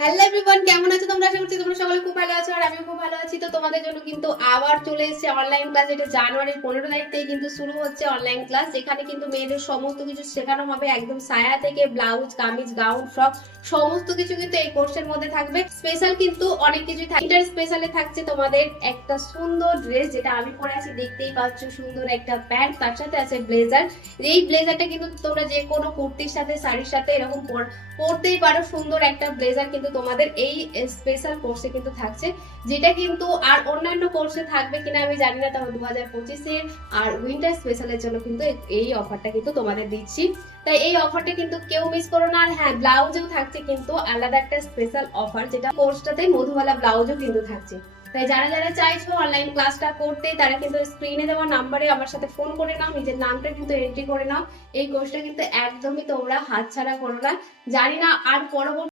Hello everyone, কেমন আছো তোমরা? আশা করছি তোমরা সকলে খুব ভালো আছো আর আমিও খুব ভালো আছি। তো তোমাদের জন্য কিন্তু আবার চলে এসেছে অনলাইন ক্লাস। এটা জানুয়ারির 15 তারিখ থেকে কিন্তু শুরু হচ্ছে অনলাইন ক্লাস, যেখানে কিন্তু মেয়েদের সমস্ত কিছু শেখানো হবে, একদম সায়া থেকে ব্লাউজ, কামিজ, গাউন, ফ্রক সমস্ত কিছু কিন্তু এই কোর্সের মধ্যে থাকবে। স্পেশাল কিন্তু অনেক কিছুই থাকবে। ইন্টার স্পেশালে থাকছে তোমাদের একটা সুন্দর ড্রেস, যেটা আমি পরে আছি দেখতেই পাচ্ছ, সুন্দর একটা প্যান্ট, তার সাথে আছে ব্লেজার। এই ব্লেজারটা কিন্তু তোমরা যে কোনো কুর্তির সাথে, শাড়ির সাথে এরকম পরতেই পারো। সুন্দর একটা ব্লেজার কিন্তু তোমাদের এই স্পেশাল কোর্সে কিন্তু থাকছে, যেটা কিন্তু আর অন্যান্য কোর্সে থাকবে কিনা আমি জানি না। তবে 2025 আর উইন্টার স্পেশালের জন্য কিন্তু এই অফারটা কিন্তু তোমাদের দিচ্ছি। তাই এই অফারটা কিন্তু কেউ মিস করো না। আর হ্যাঁ, ব্লাউজও থাকছে কিন্তু আলাদা একটা স্পেশাল অফার, যেটা কোর্সটাতে মধুবালা ব্লাউজও কিন্তু থাকছে। তাই যারা যারা চাইছো অনলাইন ক্লাসটা করতে, তারা কিন্তু স্ক্রিনে দেওয়া নাম্বারে আমার সাথে ফোন করে নাও, নিজের নামটা কিন্তু এন্ট্রি করে নাও। এই কোর্সটা কিন্তু একদমই তোমরা হাতছাড়া করো না। জানি না আর পরবর্তী